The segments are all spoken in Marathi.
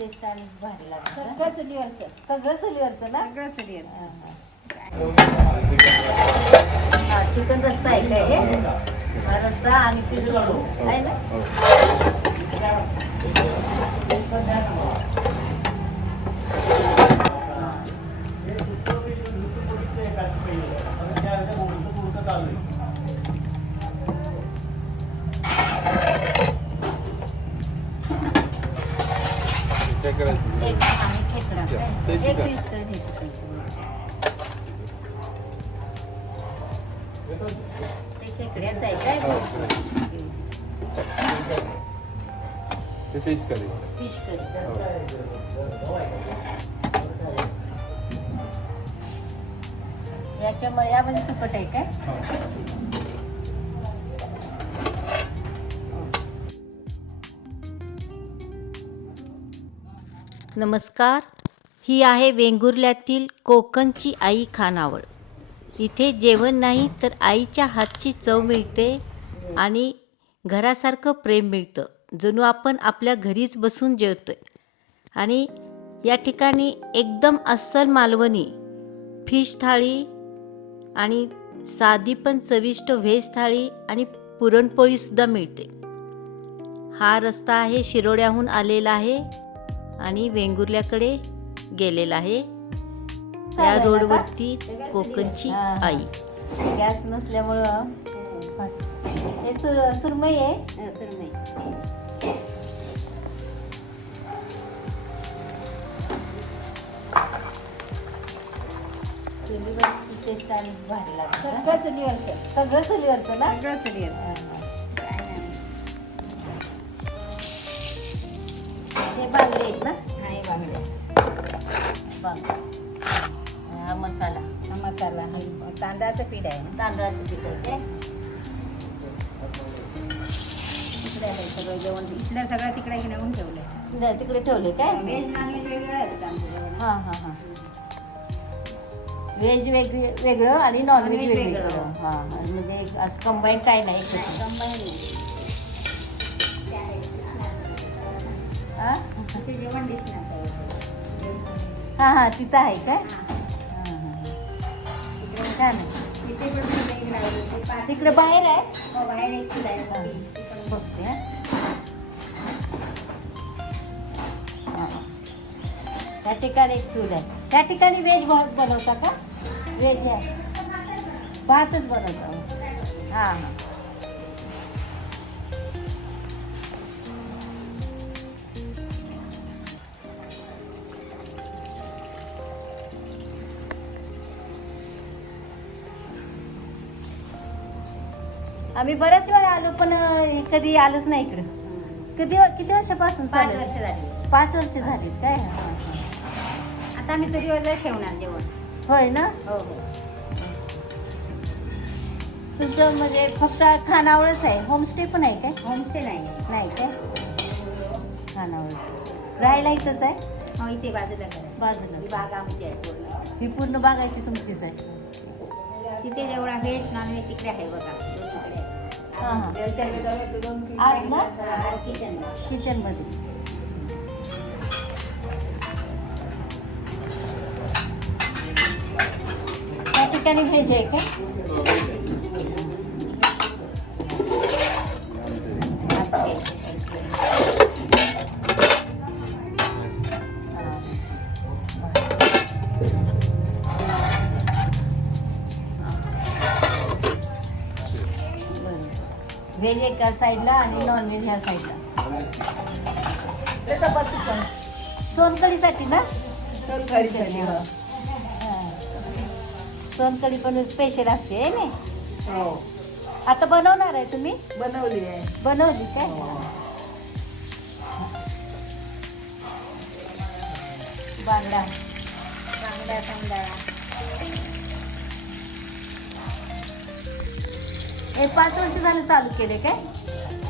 टेस्ट आणि भारी लागतं. सगळं चुलीवरचं. सगळं चुलीवरचं ना. सगळं चुलीवरचं. हा चिकन रस्सा आहे काय हे? हा रस्सा आणि ते सुकं आहे ना. एक आणि खेकडा ते एक चिकन. पीस हे चिकनचं. ते खेकड्याचं आहे काय? ते फिश करी. Fish curry. यामध्ये सुकट आहे काय? नमस्कार, ही आहे वेंगुर्ल्यातील कोकणची आई खानावळ. इथे जेवण नाही तर आईच्या हातची चव मिळते आणि घरासारखं प्रेम मिळतं. जणू आपण आपल्या घरीच बसून जेवतोय. आणि या ठिकाणी एकदम अस्सल मालवणी फिश थाळी आणि साधी पण चविष्ट व्हेज थाळी आणि पुरणपोळीसुद्धा मिळते. हा रस्ता आहे शिरोड्याहून आलेला आहे आणि वेंगुर्ल्याकडे गेलेला आहे. या रोडवरतीच कोकणची आई. गॅस नसल्यामुळं हे सुरमई आहे. चुलीवरची टेस्ट आणि भारी लागतं. सगळं चुलीवरचं. सगळं चुलीवरचं ना. सगळं चुलीवरचं. हे बांगडे आहेत ना. नाही बांगड्या. हा मसाला हा मसाला. हा तांदळाचं पीठ आहे ना. तांदळाचं पीठ आहे ते. इकडे आहे सगळं जेवण. इथलं सगळं तिकडे नेऊन ठेवलं. तिकडे ठेवले काय? व्हेज नॉनव्हेज वेगळं असतं आमचं जेवण. हां हां हां. व्हेज वेगळं आणि नॉनव्हेज नॉनव्हेज वेगळं. वेगळं. हां म्हणजे असं कंबाईन काय नाही. हां ते जेवण दिसणार हां हां तिथं आहे काय? हां. हां हां छान आहे. तिथे पण वेगळं आहे. ते पाच- तिकडे बाहेर आहे. हो, बाहेर एक चूल आहे मोठी. ती पण बघते हां. हां. त्या ठिकाणी एक चूल आहे. त्या ठिकाणी व्हेज बनवता का? व्हेज आहे. भातच बनवता. हां हां. आम्ही बऱ्याच वेळा आलो पण कधी आलोच नाही इकडं. किती वर्षापासून 5 चालू वर्ष आहे? झाली. 5 वर्ष झाली काय? आता आम्ही चुलीवर ठेवणार जेवण. होय ना. हो हो. तुमचं म्हणजे फक्त खानावळच आहे. होमस्टे पण आहे काय? होमस्टे नाही. नाही काय? खानावळ राहायला इथंच आहे. हो, इथे बाजूला करा. बाजूला ही बाग आमची आहे पूर्ण. ही पूर्ण बाग आहे ती तुमचीच आहे. तिथे जेवढा व्हेज नॉनव्हेज तिकडे आहे बघा. दोन्हीकडे आहे. हां, हां. दोन आहेत ना? किचन. किचनमध्ये. त्या ठिकाणी व्हेज आहे काय? व्हेज एका साईडला आणि नॉनव्हेज ह्या साईडला. सोनकढीसाठी ना. सोलकढीसाठी, हो. सोनकढी पण स्पेशल असते आहे ना. हो. आता बनवणार आहे तुम्ही? बनवली आहे. बनवली काय? बांगडा. बांगडा समजा. हे 5 वर्ष झालं चालू केले काय?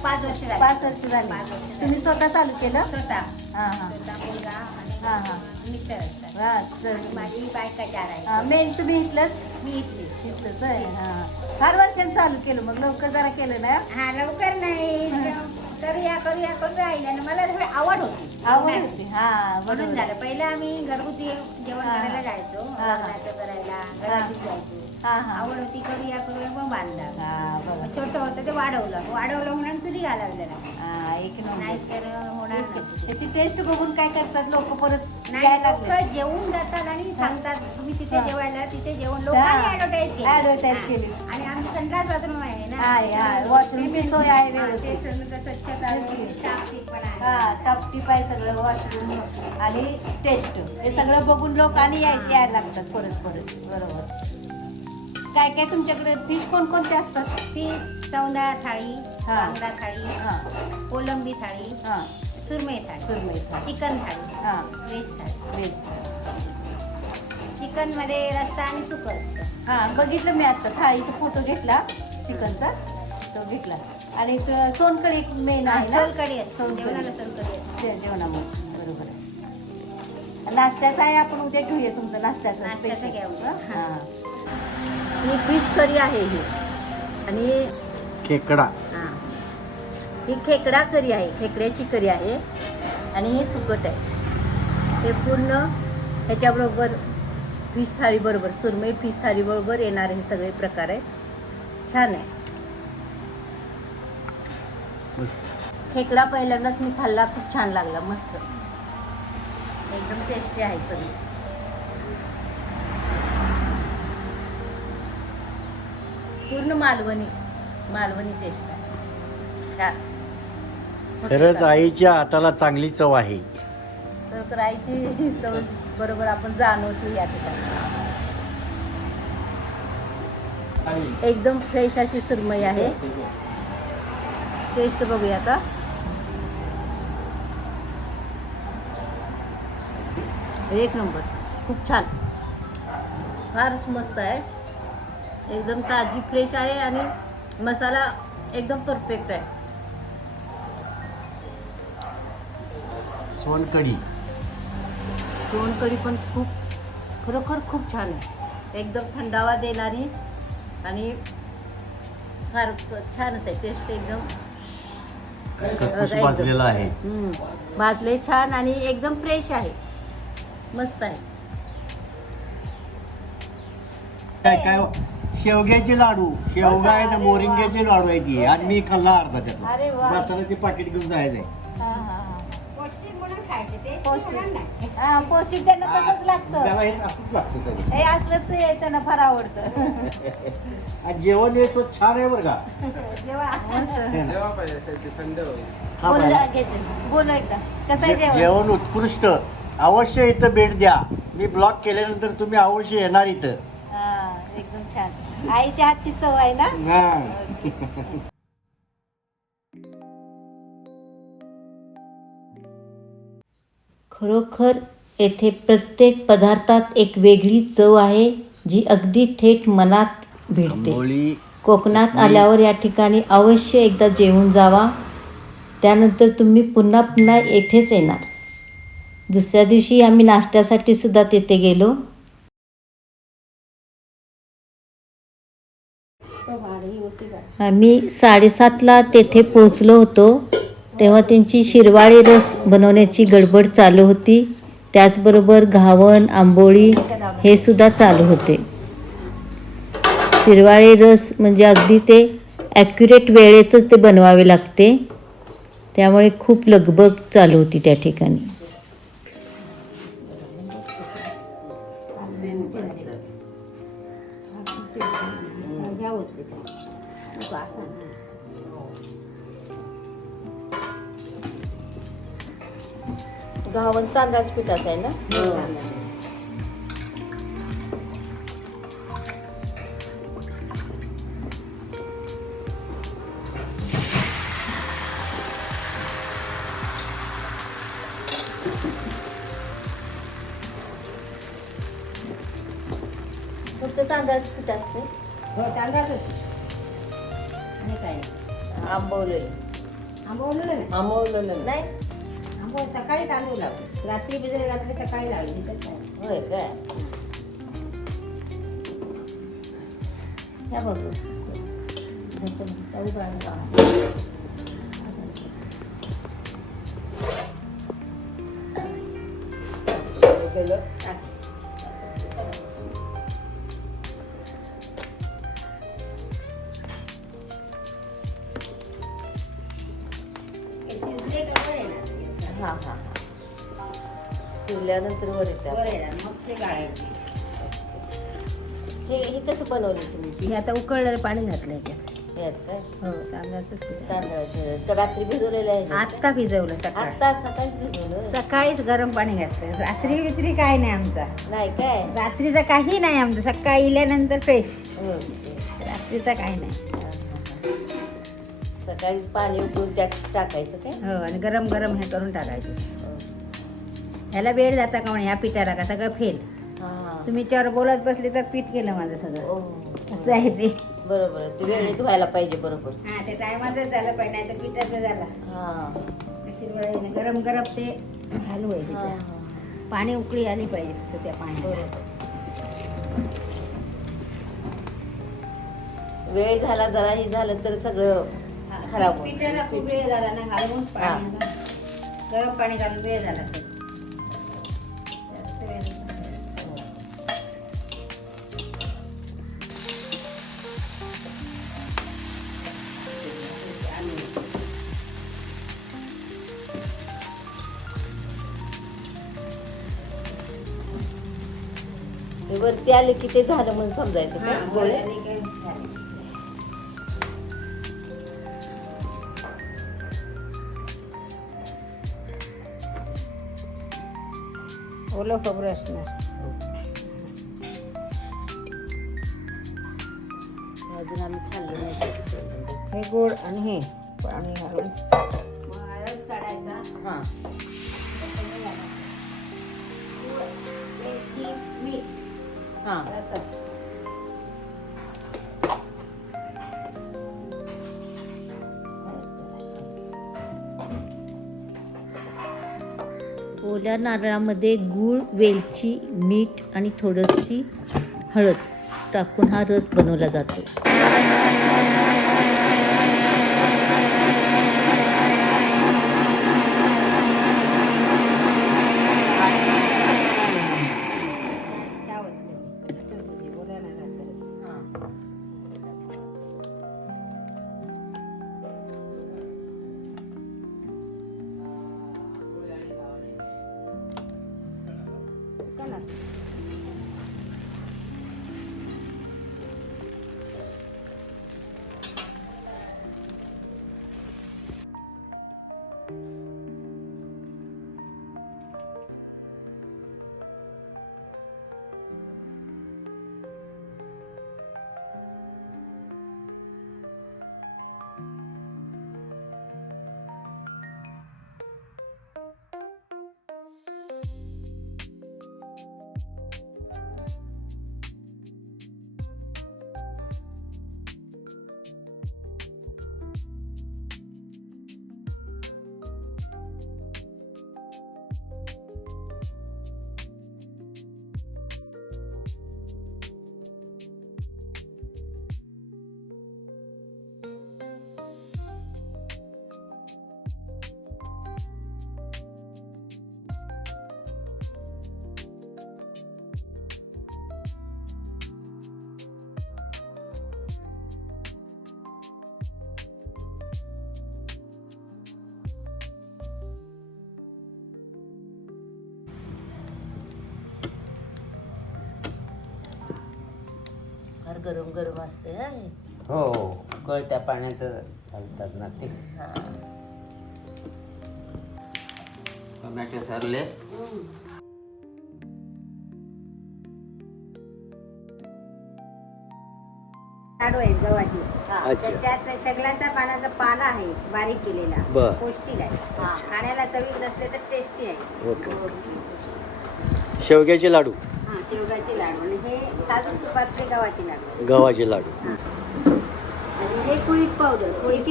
5 वर्ष झाली. 5 वर्ष झाली. 5 वर्ष तुम्ही स्वतः चालू केलं? स्वतः. हां हां स्वतः मुलगा आणि हां हां मिस्टर असतात. हां चल. माझी बायका 4 आहे. हां मेन तुम्ही इथलंच? मी इथली. इथलंच आहे. हां फार वर्षांनी चालू केलं मग लवकर जरा केलं ना. हा लवकर नाही. करूया राहिल्या ना मला थोडी आवड होती. आवड होती हा म्हणून बरोबर. झालं. पहिलं आम्ही घरगुती जेवण हा. करायला जायचो, हा. नाटक करायला घरातच जायचो. हा हा आवड होती, करूया मग बांधला. हा मग बरोबर. छोटं होतं ते वाढवलं म्हणून चुली घालावलं ना. हा एक नाही नंबर. तर होणार नाही. त्याची टेस्ट बघून काय करतात लोक परत नाही, यायला लोक लागले. जेवून जातात आणि सांगतात तुम्ही तिथे हा. जेवायला, तिथे जेवण लोकांनी हा. ऍडव्हर्टाईज Advertise केली. आणि आमचं संडास बाथरूम आहे ना. आहे वॉशरूमची सोय आहे हा, ते व्यवस्थित. सगळं स्वच्छता तेच की. साफसुथरपणा आहे. हा टपटीप आहे सगळं वॉशरूम आणि टेस्ट हे सगळं बघून लोक आणि यायला लागतात परत बरोबर. काय काय तुमच्याकडे फिश कोणकोणते असतात? फिश, सौंदा थाळी, हा. बांगडा थाळी, हा कोलंबी थाळी, हा सुरमई थाळी, सुरमई थाळी. चिकन थाळी, हा व्हेज थाळी. बेस्ट. चिकन मध्ये रस्सा आणि सुकं असतं. हा बघितलं मी आता थाळीचा फोटो घेतला चिकनचा तो घेतला आणि सोनकढी एक मेन आहे ना सोलकढी असते, सोलकढी. जेवणाला सोलकढी असते. जेवणामध्ये बरोबर आहे. नाश्त्याचा आहे आपण उद्या घेऊया तुमचं नाश्त्याचं नाश्त्याचं स्पेशल. घ्यावं. हा ही फिश करी आहे ही आणि खेकडा हा ही खेकडा करी आहे, खेकड्याची करी आहे आणि हे सुकट आहे. हे पूर्ण ह्याच्याबरोबर फिश थाळी बरोबर सुरमई फिश थाळी बरोबर येणारे हे सगळे प्रकार आहे. छान आहे. खेकडा पहिल्यांदाच मी खाल्ला, खूप छान लागला, मस्त एकदम टेस्टी आहे सगळीच. पूर्ण मालवणी टेस्ट आहे. छान. खरंच आईच्या हाताला चांगली चव आहे. तर आईची चव बरोबर आपण जाणवतो या ठिकाणी. एकदम फ्रेश अशी सुरमई आहे. टेस्ट बघूया आता. एक नंबर, खूप छान, फारच मस्त आहे. एकदम ताजी फ्रेश आहे आणि मसाला एकदम परफेक्ट आहे. सोनकढी सोनकढी पण खरोखर खूप छान आहे. एकदम थंडावा देणारी आणि फार छानच आहे. टेस्ट एकदम खरपूस भाजलेला आहे. भाजले छान आणि एकदम फ्रेश आहे, मस्त आहे. काय काय शेवग्याचे लाडू, शेवगा आहे ना, मोरिंग्याचे लाडू आहे ती, आणि मी खाल्ला अर्धा अरे त्यातून. वा. जाताना ते पाकिट घेऊन जायचंय. हा हा हा पौष्टिक म्हणून खायचे ते पौष्टिक. होणार नाही. हा पौष्टिक त्यांना तसंच लागतं. त्याला हेच असंच लागतं सगळं. हे असलं तर त्यांना फार आवडतं. आणि जेवण हे स्वच्छ छान आहे बरं का. मस्त. जेव्हा पाहिजे असेल ते थंड होईल. हा बोला बघा. बोला एकदा कसं आहे जेवण? जेवण उत्कृष्ट. अवश्य इथं भेट द्या. मी ब्लॉग केल्यानंतर तुम्ही अवश्य येणार इथं. हा एकदम छान. आईच्या हातची चव आहे ना. हा. खरोखर येथे प्रत्येक पदार्थात एक वेगळी चव आहे जी अगदी थेट मनात भिडते. आंबोळी, कोकणात आल्यावर या ठिकाणी अवश्य एकदा जेवून जावा. त्यानंतर तुम्ही पुन्हा पुन्हा येथेच येणार. दुसऱ्या दिवशी आम्ही नाश्त्यासाठी सुद्धा तेथे गेलो. आम्ही 7:30ला तेथे पोहोचलो होतो. तेव्हा त्यांची शिरवाळी रस बनवण्याची गडबड चालू होती. त्याचबरोबर घावन, आंबोळी हे सुद्धा चालू होते. शिरवाळी रस म्हणजे अगदी ते ॲक्युरेट वेळेतच ते बनवावे लागते. त्यामुळे खूप लगबग चालू होती त्या ठिकाणी. घावन तांदळाच्या पिठाचं आहे ना. फक्त तांदळाचं पीठ असते. हो, तांदळाचं पीठ. आणि काय नाही. आंबवलेलं आंबवलेलं नाही. आंबो सकाळी तांदूळ लावले, रात्री भिजत घातले, सकाळी लावले. तर काय. होय काय. ह्या बघ घातलेलं शिजले का वर येणार हां हां शिजल्यानंतर वर वर येतात. येणार मग ते गाळायचे. हे कसं बनवलं तुम्ही हे आता उकळलेलं पाणी घातलं याच्यात. यात काय हो तांदळाचं पीठ आहे. तांदळाचं तर रात्री भिजवलेलं आहे का? आत्ता भिजवलं सकाळी. आत्ता सकाळीच भिजवलं सकाळीच गरम पाणी घातलं. रात्री बित्री काय नाही आमचा. नाही काय रात्रीचं काही नाही आमचं. सकाळी इल्यानंतर फ्रेश. ओके. रात्रीचं काही नाही. हां, हां, हां. सकाळीच पाणी उकळून त्यात टाकायचं काय हो आणि गरम गरम हे करून टाकायचं. ह्याला वेळ जाता का म्हणे ह्या पिठाला का सगळं फेल. हां तुम्ही त्यावर बोलत बसले तर पीठ गेलं माझं सगळं. ओ असं आहे ते. बरोबर ते वेळेत व्हायला पाहिजे बरोबर. हा ते टायमातच झालं पाहिजे नाही तर पिठाचं झालं. हां शिरवळीने गरम गरम ते घालू आहे हां तिथे. हां पाणी उकळी आली पाहिजे फक्त त्या पाण्यात. बरोबर. वेळ झाला जराही झालं तर सगळं खराब होतं. पिठाला खूप वेळ झाला ना घालून पाणी गरम पाणी घालून वेळ झाला तर. जास्त वेळ नाही. हे वरती आले की ते झालं म्हणून समजायचं हा, का गोळे गोळे आले की झाले. ओलं खोबरं असणार. अजून आम्ही खाल्लं नाही. हे गोड आणि हे पाणी घालून काढायचा. हां मीठ हां असं. ओल्या नारळामध्ये गूळ वेलची मीठ आणि थोडीशी हळद टाकून हा रस बनवला जातो. फार गरम गरम असते हा हे. हो उकळत्या पाण्यातच घालतात ना ते. टोमॅटो सरले लाडू आहे गव्हाची. अच्छा. त्याच्यात सगळ्यांचा पानाचा पाला आहे बारीक केलेला. बर. पौष्टिक आहे. खाण्याला चवीक नसले तर टेस्टी आहे. ओके शेवग्याचे लाडू हा शेवगाचे लाडू आणि हे साजूक तुपातले गव्हाचे लाडू. गव्हाचे लाडू आणि हे कुळीत पावडर. कुळीत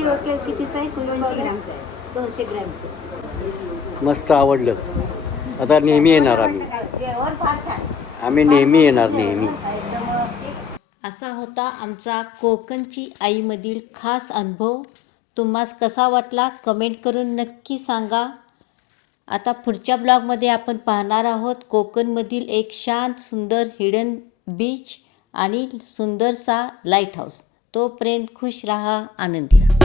कितीचं आहे? 200 ग्रामचं आहे. 200 ग्रामचं. मस्त आवडलं. आता नेहमी येणार आम्ही. जेवण फार छान. आम्ही नेहमी येणार नेहमी. असा होता आमचा कोकणची आईमधील खास अनुभव. तुम्हास कसा वाटला कमेंट करून नक्की सांगा आता पुढच्या ब्लॉगमध्ये आपण पाहणार आहोत कोकणमधील एक शांत सुंदर हिडन बीच आणि सुंदरसा लाईट हाऊस. तोपर्यंत खुश राहा, आनंदी राहा.